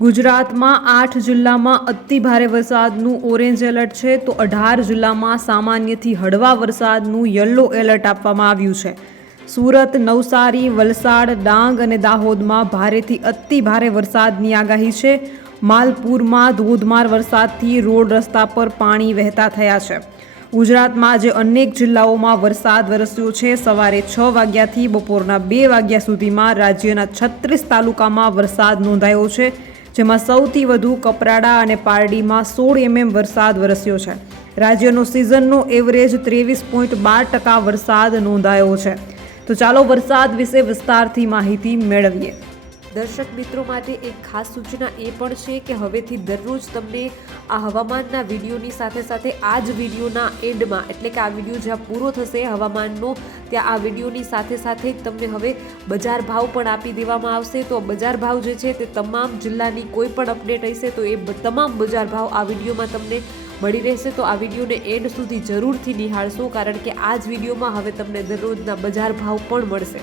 ગુજરાતમાં 8 જિલ્લામાં અતિ ભારે વરસાદનું ઓરેન્જ એલર્ટ છે તો 18 જિલ્લામાં સામાન્યથી હળવા વરસાદનું યલો એલર્ટ આપવામાં આવ્યું છે। સુરત, નવસારી, વલસાડ, ડાંગ અને દાહોદમાં ભારેથી અતિ ભારે વરસાદની આગાહી છે। માલપુરમાં ધોધમાર વરસાદથી રોડ રસ્તા પર પાણી વહેતા થયા છે। ગુજરાતમાં આજે અનેક જિલ્લાઓમાં વરસાદ વરસ્યો છે। સવારે 6 વાગ્યાથી બપોરના 2 વાગ્યા સુધીમાં રાજ્યના 36 તાલુકામાં વરસાદ નોંધાયો છે, જેમાં સૌથી વધુ કપરાડા અને પારડીમાં 16 mm વરસાદ વરસ્યો છે। રાજ્યનો સિઝનનો એવરેજ 23.12% વરસાદ નોંધાયો છે। તો ચાલો વરસાદ વિશે વિસ્તારથી માહિતી મેળવીએ। દર્શક મિત્રો માટે એક ખાસ સૂચના એ પણ છે કે હવેથી દરરોજ તમને આ હવામાનના વિડીયોની સાથે સાથે આ જ વિડીયોના એન્ડમાં, એટલે કે આ વિડીયો જ્યાં પૂરો થશે હવામાનનો, ત્યાં આ વિડીયોની સાથે સાથે જ તમને હવે બજાર ભાવ પણ આપી દેવામાં આવશે। તો બજાર ભાવ જે છે તે તમામ જિલ્લાની કોઈ પણ અપડેટ હશે તો એ તમામ બજાર ભાવ આ વિડીયોમાં તમને મળી રહેશે। તો આ વિડીયોને એન્ડ સુધી જરૂરથી નિહાળશો, કારણ કે આ જ વિડીયોમાં હવે તમને દરરોજના બજાર ભાવ પણ મળશે।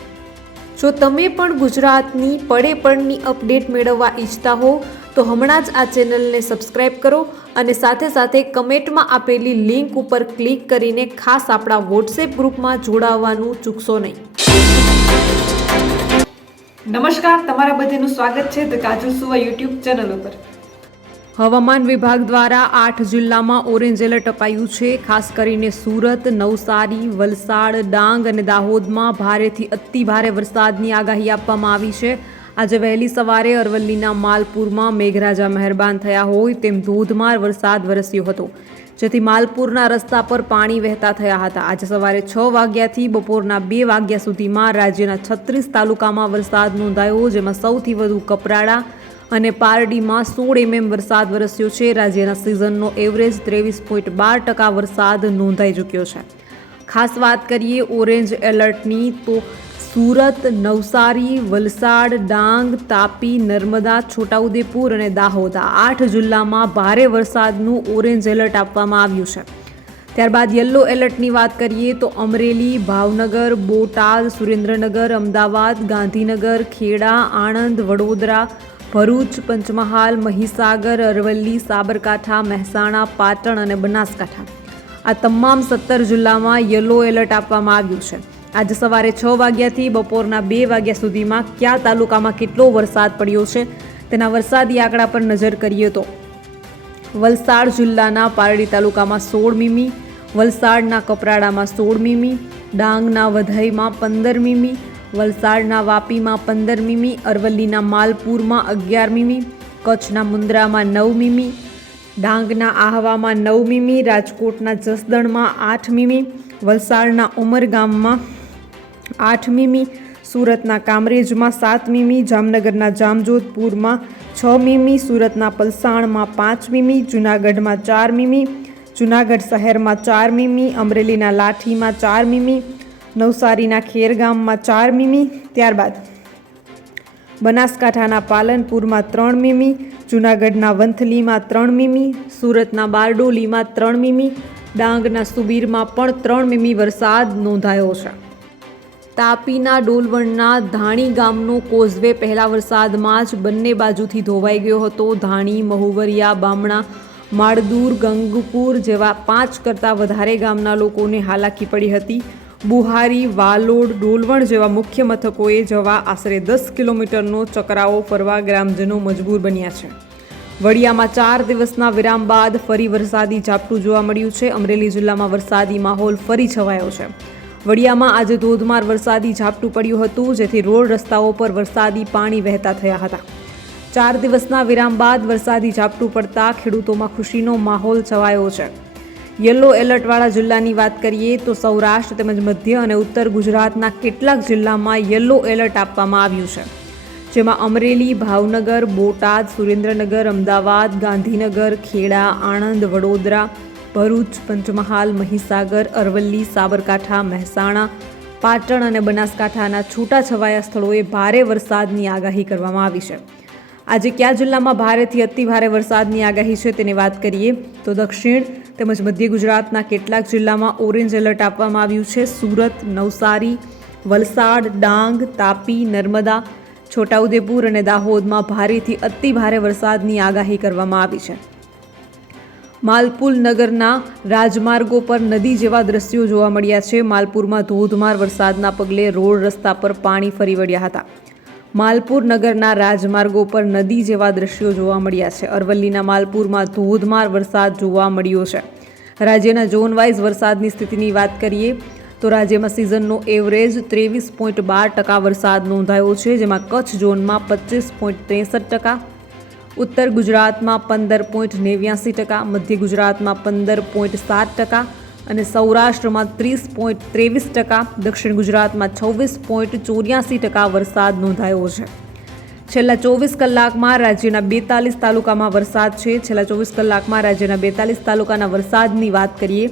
જો તમે પણ ગુજરાતની પડે પડની અપડેટ મેળવવા ઈચ્છતા હો તો હમણાં જ આ ચેનલને સબસ્ક્રાઇબ કરો અને સાથે સાથે કમેન્ટમાં આપેલી લિંક ઉપર ક્લિક કરીને ખાસ આપણા વોટ્સએપ ગ્રુપમાં જોડાવવાનું ચૂકશો નહીં। નમસ્કાર, તમારા બધાનું સ્વાગત છે ધ કાજલ સુવા યુટ્યુબ ચેનલ ઉપર। હવામાન વિભાગ દ્વારા 8 જિલ્લામાં ઓરેન્જ એલર્ટ અપાયું છે। ખાસ કરીને સુરત, નવસારી, વલસાડ, ડાંગ અને દાહોદમાં ભારેથી અતિ ભારે વરસાદની આગાહી આપવામાં આવી છે। આજે વહેલી સવારે અરવલ્લીના માલપુરમાં મેઘરાજા મહેરબાન થયા હોય તેમ ધોધમાર વરસાદ વરસ્યો હતો, જેથી માલપુરના રસ્તા પર પાણી વહેતા થયા હતા। આજે સવારે 6 વાગ્યાથી બપોરના 2 વાગ્યા સુધીમાં રાજ્યના 36 તાલુકામાં વરસાદ નોંધાયો, જેમાં સૌથી વધુ કપરાડા અને પારડીમાં 16 mm વરસાદ વરસ્યો છે। રાજ્યના સિઝનનો એવરેજ 23.12% વરસાદ નોંધાઈ ચૂક્યો છે। ખાસ વાત કરીએ ઓરેન્જ એલર્ટની તો સુરત, નવસારી, વલસાડ, ડાંગ, તાપી, નર્મદા, છોટાઉદેપુર અને દાહોદ આ 8 જિલ્લામાં ભારે વરસાદનું ઓરેન્જ એલર્ટ આપવામાં આવ્યું છે। ત્યારબાદ યલો એલર્ટની વાત કરીએ તો અમરેલી, ભાવનગર, બોટાદ, સુરેન્દ્રનગર, અમદાવાદ, ગાંધીનગર, ખેડા, આણંદ, વડોદરા, ભરૂચ, પંચમહાલ, મહીસાગર, અરવલ્લી, સાબરકાંઠા, મહેસાણા, પાટણ અને બનાસકાંઠા આ તમામ 17 જિલ્લામાં યલો એલર્ટ આપવામાં આવ્યું છે। આજે સવારે 6 વાગ્યાથી બપોરના 2 વાગ્યા સુધીમાં કયા તાલુકામાં કેટલો વરસાદ પડ્યો છે તેના વરસાદી આંકડા પર નજર કરીએ તો વલસાડ જિલ્લાના પારડી તાલુકામાં 16 મીમી, વલસાડના કપરાડામાં 16 મીમી, ડાંગના વઘઈમાં 15 મીમી, વલસાડના વાપીમાં 15 મીમી, અરવલ્લીના માલપુરમાં 11 મીમી, કચ્છના મુન્દ્રામાં 9 મીમી, ડાંગના આહવામાં 9 મીમી, રાજકોટના જસદણમાં 8 મીમી, વલસાડના ઉમરગામમાં 8 મીમી, સુરતના કામરેજમાં 7 મીમી, જામનગરના જામજોધપુરમાં 6 મીમી, સુરતના પલસાણમાં 5 મીમી, જૂનાગઢમાં 4 મીમી, જૂનાગઢ શહેરમાં 4 મીમી, અમરેલીના લાઠીમાં 4 મીમી, નવસારીના ખેરગામમાં 4 મીમી, ત્યારબાદ બનાસકાંઠાના પાલનપુરમાં 3 મીમી, જૂનાગઢના વંથલીમાં 3 મીમી, સુરતના બારડોલીમાં 3 મીમી, ડાંગના સુબીરમાં પણ 3 મીમી વરસાદ નોંધાયો છે। તાપીના ડોલવણના ધાણી ગામનો કોઝવે પહેલા વરસાદમાં જ બંને બાજુથી ધોવાઈ ગયો હતો। ધાણી, મહુવરિયા, બામણા, માળદૂર, ગંગપુર જેવા 5 કરતાં વધારે ગામના લોકોને હાલાકી પડી હતી। બુહારી, વાલોડ, ડોલવણ જેવા મુખ્ય મથકોએ જવા આશરે 10 કિલોમીટરનો ચકરાવો ફરવા ગ્રામજનો મજબૂર બન્યા છે। વડિયામાં 4 દિવસના વિરામ બાદ ફરી વરસાદી ઝાપટું જોવા મળ્યું છે। અમરેલી જિલ્લામાં વરસાદી માહોલ ફરી છવાયો છે। વડિયામાં આજે ધોધમાર વરસાદી ઝાપટું પડ્યું હતું, જેથી રોડ રસ્તાઓ પર વરસાદી પાણી વહેતા થયા હતા। 4 દિવસના વિરામ બાદ વરસાદી ઝાપટું પડતા ખેડૂતોમાં ખુશીનો માહોલ છવાયો છે। યલો એલર્ટવાળા જિલ્લાની વાત કરીએ તો સૌરાષ્ટ્ર તેમજ મધ્ય અને ઉત્તર ગુજરાતના કેટલાક જિલ્લામાં યલો એલર્ટ આપવામાં આવ્યું છે, જેમાં અમરેલી, ભાવનગર, બોટાદ, સુરેન્દ્રનગર, અમદાવાદ, ગાંધીનગર, ખેડા, આણંદ, વડોદરા, ભરૂચ, પંચમહાલ, મહીસાગર, અરવલ્લી, સાબરકાંઠા, મહેસાણા, પાટણ અને બનાસકાંઠાના છૂટાછવાયા સ્થળોએ ભારે વરસાદની આગાહી કરવામાં આવી છે। આજે કયા જિલ્લામાં ભારેથી અતિ ભારે વરસાદની આગાહી છે તેની વાત કરીએ તો દક્ષિણ તેમજ મધ્ય ગુજરાતના કેટલાક જિલ્લામાં ઓરેન્જ એલર્ટ આપવામાં આવ્યું છે। સુરત, નવસારી, વલસાડ, ડાંગ, તાપી, નર્મદા, છોટાઉદેપુર અને દાહોદમાં ભારેથી અતિ ભારે વરસાદની આગાહી કરવામાં આવી છે. માલપુર નગરના રાજમાર્ગો પર નદી જેવા દ્રશ્યો જોવા મળ્યા છે. માલપુરમાં ધોધમાર વરસાદના પગલે રોડ રસ્તા પર પાણી ફરી વળ્યા હતા. માલપુર નગરના રાજમાર્ગો પર નદી જેવા દ્રશ્યો જોવા મળ્યા છે. અરવલ્લીના માલપુરમાં ધોધમાર વરસાદ જોવા મળ્યો છે. રાજ્યના ઝોન વાઇઝ વરસાદની સ્થિતિની વાત કરીએ તો રાજ્યમાં સિઝનનો એવરેજ 23.12% વરસાદ નોંધાયો છે, જેમાં કચ્છ ઝોનમાં 25.63%, ઉત્તર ગુજરાતમાં 15.89%, મધ્ય ગુજરાતમાં 15.7% અને સૌરાષ્ટ્રમાં 30.23%, દક્ષિણ ગુજરાતમાં 26.84% વરસાદ નોંધાયો છે. છેલ્લા 24 કલાકમાં રાજ્યના 42 તાલુકામાં વરસાદ છે. છેલ્લા 24 કલાકમાં રાજ્યના 42 તાલુકાના વરસાદની વાત કરીએ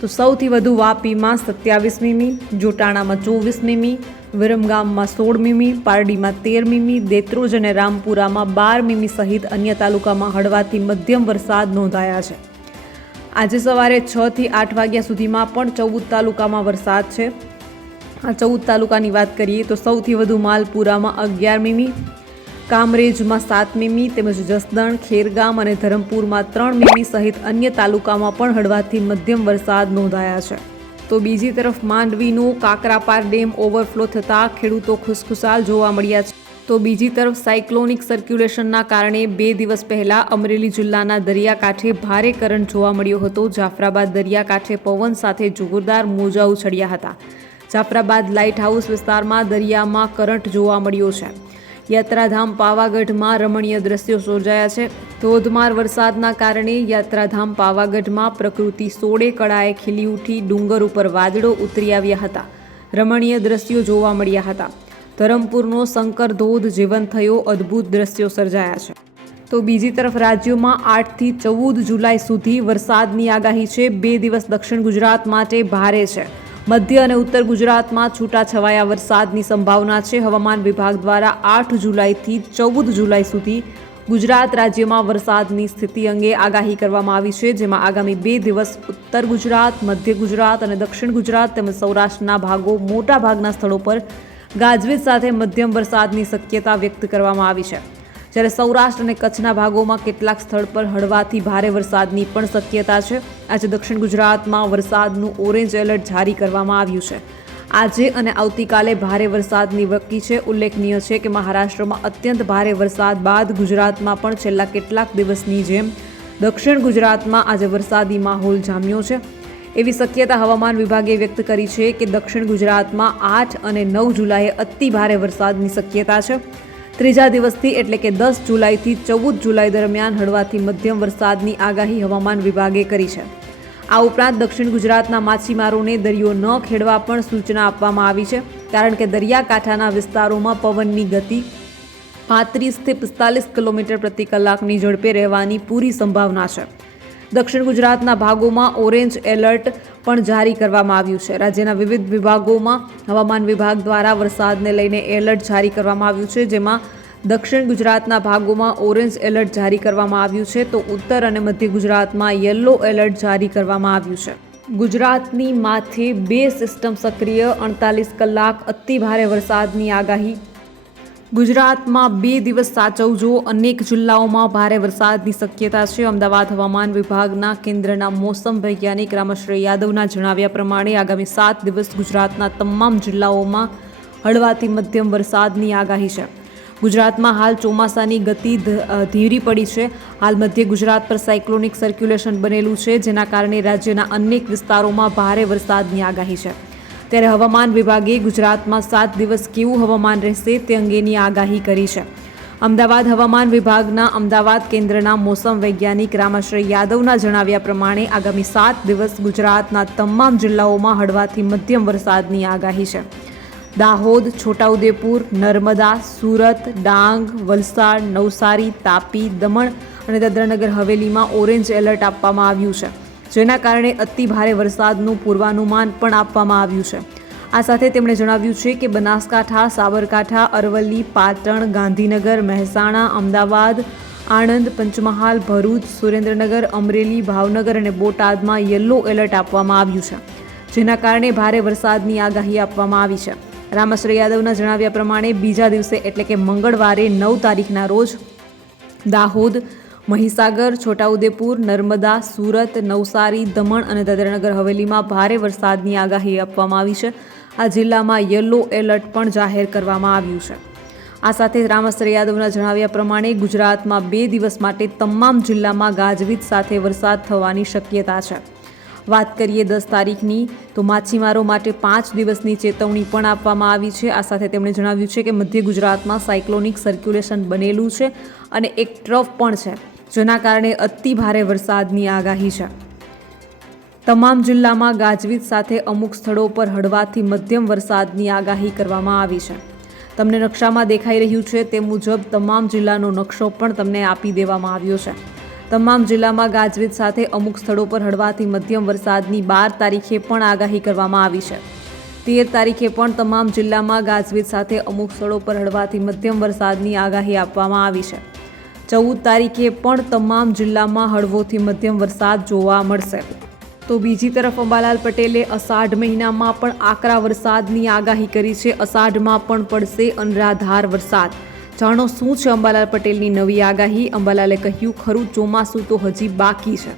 તો સૌથી વધુ વાપીમાં 27 મીમી, જોટાણામાં 24 મીમી, વિરમગામમાં 16 મીમી, પારડીમાં 13 મીમી, દેત્રોજ અને રામપુરામાં 12 મીમી સહિત અન્ય તાલુકામાં હળવાથી મધ્યમ વરસાદ નોંધાયા છે. આજે સવારે 6 થી 8 વાગ્યા સુધીમાં પણ 14 તાલુકામાં વરસાદ છે. આ 14 તાલુકાની વાત કરીએ તો સૌથી વધુ માલપુરામાં 11 મીમી, કામરેજમાં 7 મીમી તેમજ જસદણ, ખેરગામ અને ધરમપુરમાં 3 મીમી સહિત અન્ય તાલુકામાં પણ હળવાથી મધ્યમ વરસાદ નોંધાયા છે. તો બીજી તરફ માંડવીનો કાકરાપાર ડેમ ઓવરફ્લો થતાં ખેડૂતો ખુશખુશાલ જોવા મળ્યા છે. તો બીજી તરફ સાયક્લોનિક સર્ક્યુલેશનના કારણે 2 દિવસ પહેલા અમરેલી જિલ્લાના દરિયાકાંઠે ભારે કરંટ જોવા મળ્યો હતો. જાફરાબાદ દરિયાકાંઠે પવન સાથે જોરદાર મોજા ઉછળ્યા હતા. જાફરાબાદ લાઇટ હાઉસ વિસ્તારમાં દરિયામાં કરંટ જોવા મળ્યો છે. યાત્રાધામ પાવાગઢમાં રમણીય દ્રશ્યો સર્જાયા છે. ધોધમાર વરસાદના કારણે યાત્રાધામ પાવાગઢમાં પ્રકૃતિ સોળે કળાએ ખીલી ઉઠી. ડુંગર ઉપર વાદળો ઉતરી આવ્યા હતા. રમણીય દ્રશ્યો જોવા મળ્યા હતા. ધરમપુરનો શંકર ધોધ જીવંત થયો. અદ્ભુત દ્રશ્યો સર્જાયા છે. તો બીજી તરફ રાજ્યોમાં 8 થી 14 જુલાઈ સુધી વરસાદની આગાહી છે. 2 દિવસ દક્ષિણ ગુજરાત માટે ભારે છે. મધ્ય અને ઉત્તર ગુજરાતમાં છૂટાછવાયા વરસાદની સંભાવના છે. હવામાન વિભાગ દ્વારા 8 જુલાઈથી 14 જુલાઈ સુધી ગુજરાત રાજ્યમાં વરસાદની સ્થિતિ અંગે આગાહી કરવામાં આવી છે, જેમાં આગામી 2 દિવસ ઉત્તર ગુજરાત, મધ્ય ગુજરાત અને દક્ષિણ ગુજરાત તેમજ સૌરાષ્ટ્રના ભાગો મોટા ભાગના સ્થળો પર ગાજવીજ સાથે મધ્યમ વરસાદની શક્યતા વ્યક્ત કરવામાં આવી છે. જ્યારે સૌરાષ્ટ્ર અને કચ્છના ભાગોમાં કેટલાક સ્થળ પર હળવાથી ભારે વરસાદની પણ શક્યતા છે. આજે દક્ષિણ ગુજરાતમાં વરસાદનું ઓરેન્જ એલર્ટ જારી કરવામાં આવ્યું છે. આજે અને આવતીકાલે ભારે વરસાદની વકી છે. ઉલ્લેખનીય છે કે મહારાષ્ટ્રમાં અત્યંત ભારે વરસાદ બાદ ગુજરાતમાં પણ છેલ્લા કેટલાક દિવસની જેમ દક્ષિણ ગુજરાતમાં આજે વરસાદી માહોલ જામ્યો છે. એવી શક્યતા હવામાન વિભાગે વ્યક્ત કરી છે કે દક્ષિણ ગુજરાતમાં 8 અને 9 જુલાઈએ અતિ ભારે વરસાદની શક્યતા છે. ત્રીજા દિવસથી એટલે કે 10 જુલાઈથી 14 જુલાઈ દરમિયાન હળવાથી મધ્યમ વરસાદની આગાહી હવામાન વિભાગે કરી છે. આ ઉપરાંત દક્ષિણ ગુજરાતના માછીમારોને દરિયો ન ખેડવા પણ સૂચના આપવામાં આવી છે, કારણ કે દરિયાકાંઠાના વિસ્તારોમાં પવનની ગતિ 35 થી 45 કિલોમીટર પ્રતિ કલાકની ઝડપે રહેવાની પૂરી સંભાવના છે. દક્ષિણ ગુજરાતના ભાગોમાં ઓરેન્જ એલર્ટ પણ જારી કરવામાં આવ્યું છે. રાજ્યના વિવિધ વિભાગોમાં હવામાન વિભાગ દ્વારા વરસાદને લઈને એલર્ટ જારી કરવામાં આવ્યું છે, જેમાં દક્ષિણ ગુજરાતના ભાગોમાં ઓરેન્જ એલર્ટ જારી કરવામાં આવ્યું છે, તો ઉત્તર અને મધ્ય ગુજરાતમાં યલો એલર્ટ જારી કરવામાં આવ્યું છે. ગુજરાતની માથે 2 સિસ્ટમ સક્રિય, 48 કલાક અતિ ભારે વરસાદની આગાહી. ગુજરાતમાં 2 દિવસ સાચવજો. અનેક જિલ્લાઓમાં ભારે વરસાદની શક્યતા છે. અમદાવાદ હવામાન વિભાગના કેન્દ્રના મોસમ વૈજ્ઞાનિક રામશ્રી યાદવના જણાવ્યા પ્રમાણે આગામી 7 દિવસ ગુજરાતના તમામ જિલ્લાઓમાં હળવાથી મધ્યમ વરસાદની આગાહી છે. ગુજરાતમાં હાલ ચોમાસાની ગતિ ધીરી પડી છે. હાલ મધ્ય ગુજરાત પર સાયક્લોનિક સર્ક્યુલેશન બનેલું છે, જેના કારણે રાજ્યના અનેક વિસ્તારોમાં ભારે વરસાદની આગાહી છે. ત્યારે હવામાન વિભાગે ગુજરાતમાં 7 દિવસ કેવું હવામાન રહેશે તે અંગેની આગાહી કરી છે. અમદાવાદ હવામાન વિભાગના અમદાવાદ કેન્દ્રના મોસમ વૈજ્ઞાનિક રામશ્રી યાદવના જણાવ્યા પ્રમાણે આગામી 7 દિવસ ગુજરાતના તમામ જિલ્લાઓમાં હળવાથી મધ્યમ વરસાદની આગાહી છે. દાહોદ, છોટાઉદેપુર, નર્મદા, સુરત, ડાંગ, વલસાડ, નવસારી, તાપી, દમણ અને દાદરાનગર હવેલીમાં ઓરેન્જ એલર્ટ આપવામાં આવ્યું છે, જેના કારણે અતિ ભારે વરસાદનું પૂર્વાનુમાન પણ આપવામાં આવ્યું છે. આ સાથે તેમણે જણાવ્યું છે કે બનાસકાંઠા, સાબરકાંઠા, અરવલ્લી, પાટણ, ગાંધીનગર, મહેસાણા, અમદાવાદ, આણંદ, પંચમહાલ, ભરૂચ, સુરેન્દ્રનગર, અમરેલી, ભાવનગર અને બોટાદમાં યલો એલર્ટ આપવામાં આવ્યું છે, જેના કારણે ભારે વરસાદની આગાહી આપવામાં આવી છે. રામાશ્રય યાદવના જણાવ્યા પ્રમાણે બીજા દિવસે એટલે કે મંગળવારે 9 તારીખના રોજ દાહોદ, મહીસાગર, છોટાઉદેપુર, નર્મદા, સુરત, નવસારી, દમણ અને દાદરાનગર હવેલીમાં ભારે વરસાદની આગાહી આપવામાં આવી છે. આ જિલ્લામાં યલો એલર્ટ પણ જાહેર કરવામાં આવ્યું છે. આ સાથે રામાશ્રય યાદવના જણાવ્યા પ્રમાણે ગુજરાતમાં 2 દિવસ માટે તમામ જિલ્લામાં ગાજવીજ સાથે વરસાદ થવાની શક્યતા છે. વાત કરીએ 10 તારીખની તો માછીમારો માટે 5 દિવસની ચેતવણી પણ આપવામાં આવી છે. આ સાથે તેમણે જણાવ્યું છે કે મધ્ય ગુજરાતમાં સાયક્લોનિક સર્ક્યુલેશન બનેલું છે અને એક ટ્રફ પણ છે, જેના કારણે અતિ ભારે વરસાદની આગાહી છે. તમામ જિલ્લામાં ગાજવીજ સાથે અમુક સ્થળો પર હળવાથી મધ્યમ વરસાદની આગાહી કરવામાં આવી છે. તમને નકશામાં દેખાઈ રહ્યું છે તે મુજબ તમામ જિલ્લાનો નકશો પણ તમને આપી દેવામાં આવ્યો છે. તમામ જિલ્લામાં ગાજવીજ સાથે અમુક સ્થળો પર હળવાથી મધ્યમ વરસાદની 12 તારીખે પણ આગાહી કરવામાં આવી છે. 13 તારીખે પણ તમામ જિલ્લામાં ગાજવીજ સાથે અમુક સ્થળો પર હળવાથી મધ્યમ વરસાદની આગાહી આપવામાં આવી છે. 14 તારીખે પણ તમામ જિલ્લામાં હળવોથી મધ્યમ વરસાદ જોવા મળશે. તો બીજી તરફ અંબાલાલ પટેલે અષાઢ મહિનામાં પણ આકરા વરસાદની આગાહી કરી છે. અષાઢમાં પણ પડશે અનરાધાર વરસાદ. જાણો શું છે અંબાલાલ પટેલની નવી આગાહી. અંબાલાલે કહ્યું, ખરું ચોમાસું તો હજી બાકી છે.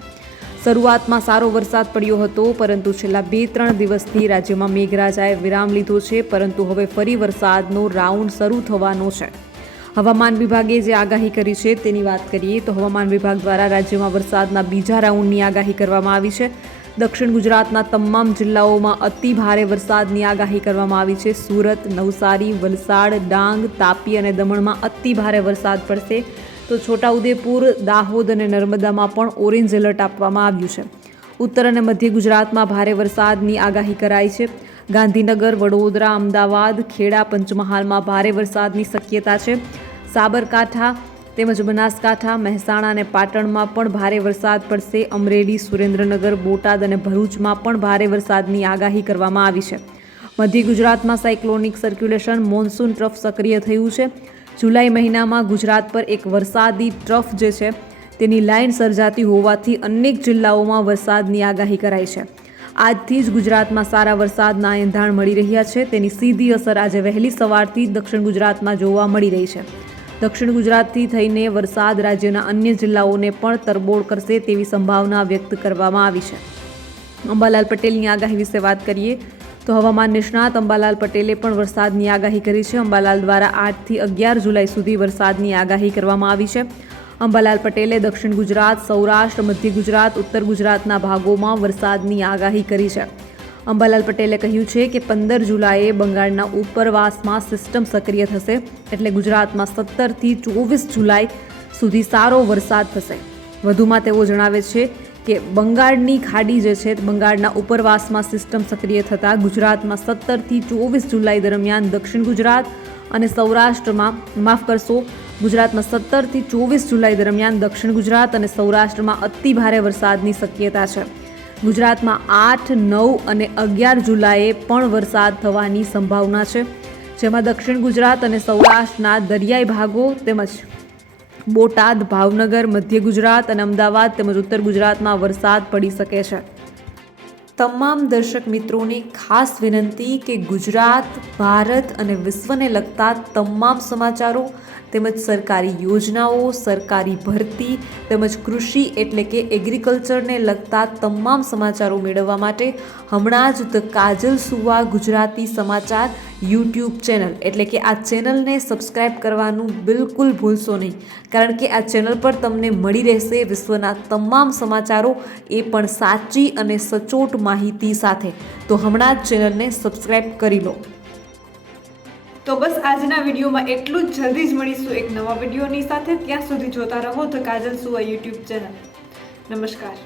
શરૂઆતમાં સારો વરસાદ પડ્યો હતો, પરંતુ છેલ્લા 2-3 દિવસથી રાજ્યમાં મેઘરાજાએ વિરામ લીધો છે, પરંતુ હવે ફરી વરસાદનો રાઉન્ડ શરૂ થવાનો છે. હવામાન વિભાગે જે આગાહી કરી છે તેની વાત કરીએ તો હવામાન વિભાગ દ્વારા રાજ્યમાં વરસાદના બીજા રાઉન્ડની આગાહી કરવામાં આવી છે. દક્ષિણ ગુજરાતના તમામ જિલ્લાઓમાં અતિ ભારે વરસાદની આગાહી કરવામાં આવી છે. સુરત, નવસારી, વલસાડ, ડાંગ, તાપી અને દમણમાં અતિ ભારે વરસાદ પડશે. તો છોટાઉદેપુર, દાહોદ અને નર્મદામાં પણ ઓરેન્જ એલર્ટ આપવામાં આવ્યું છે. ઉત્તર અને મધ્ય ગુજરાતમાં ભારે વરસાદની આગાહી કરાઈ છે. ગાંધીનગર, વડોદરા, અમદાવાદ, ખેડા, પંચમહાલમાં ભારે વરસાદની શક્યતા છે. સાબરકાંઠા તેમજ બનાસકાંઠા, મહેસાણા અને પાટણમાં પણ ભારે વરસાદ પડશે. અમરેલી, સુરેન્દ્રનગર, બોટાદ અને ભરૂચમાં પણ ભારે વરસાદની આગાહી કરવામાં આવી છે. મધ્ય ગુજરાતમાં સાયક્લોનિક સર્ક્યુલેશન મોન્સૂન ટ્રફ સક્રિય થયું છે. જુલાઈ મહિનામાં ગુજરાત પર એક વરસાદી ટ્રફ જે છે તેની લાઇન સર્જાતી હોવાથી અનેક જિલ્લાઓમાં વરસાદની આગાહી કરાઈ છે. આજથી જ ગુજરાતમાં સારા વરસાદના એંધાણ મળી રહ્યા છે. તેની સીધી અસર આજે વહેલી સવારથી દક્ષિણ ગુજરાતમાં જોવા મળી રહી છે. દક્ષિણ ગુજરાતથી થઈને વરસાદ રાજ્યના અન્ય જિલ્લાઓને પણ તરબોળ કરશે તેવી સંભાવના વ્યક્ત કરવામાં આવી છે. અંબાલાલ પટેલની આગાહી વિશે વાત કરીએ તો હવામાન નિષ્ણાત અંબાલાલ પટેલે પણ વરસાદની આગાહી કરી છે. અંબાલાલ દ્વારા 8 થી 11 જુલાઈ સુધી વરસાદની આગાહી કરવામાં આવી છે. અંબાલાલ પટેલે દક્ષિણ ગુજરાત, સૌરાષ્ટ્ર, મધ્ય ગુજરાત, ઉત્તર ગુજરાતના ભાગોમાં વરસાદની આગાહી કરી છે. અંબાલાલ પટેલે કહ્યું છે કે 15 જુલાઈએ બંગાળના ઉપરવાસમાં સિસ્ટમ સક્રિય થશે, એટલે ગુજરાતમાં 17 થી 24 જુલાઈ સુધી સારો વરસાદ થશે. વધુમાં તેઓ જણાવે છે કે બંગાળની ખાડી જે છે બંગાળના ઉપરવાસમાં સિસ્ટમ સક્રિય થતાં ગુજરાતમાં 17 થી 24 જુલાઈ દરમિયાન દક્ષિણ ગુજરાત અને સૌરાષ્ટ્રમાં ગુજરાતમાં 17 થી 24 જુલાઈ દરમિયાન દક્ષિણ ગુજરાત અને સૌરાષ્ટ્રમાં અતિ ભારે વરસાદની શક્યતા છે. ગુજરાતમાં 8, 9 અને 11 જુલાઈએ પણ વરસાદ થવાની સંભાવના છે, જેમાં દક્ષિણ ગુજરાત અને સૌરાષ્ટ્રના દરિયાઈ ભાગો તેમજ બોટાદ, ભાવનગર, મધ્ય ગુજરાત અને અમદાવાદ તેમજ ઉત્તર ગુજરાતમાં વરસાદ પડી શકે છે. તમામ દર્શક મિત્રોને ખાસ વિનંતી કે ગુજરાત, ભારત અને વિશ્વને લગતા તમામ સમાચારો તેમજ સરકારી યોજનાઓ, સરકારી ભરતી તેમજ કૃષિ એટલે કે એગ્રીકલ્ચરને લગતા તમામ સમાચારો મેળવવા માટે હમણાં જ ધ કાજલ સુવા ગુજરાતી સમાચાર યુટ્યુબ ચેનલ એટલે કે આ ચેનલને સબસ્ક્રાઈબ કરવાનું બિલકુલ ભૂલશો નહીં, કારણ કે આ ચેનલ પર તમને મળી રહેશે વિશ્વના તમામ સમાચારો, એ પણ સાચી અને સચોટ માહિતી સાથે. તો હમણાં જ ચેનલને સબસ્ક્રાઈબ કરી લો. તો બસ આજના વિડીયોમાં એટલું જ. જલ્દી જ મળીશું એક નવા વિડીયોની સાથે. ત્યાં સુધી જોતા રહો ધ કાજલ સુવા યુટ્યુબ ચેનલ. નમસ્કાર.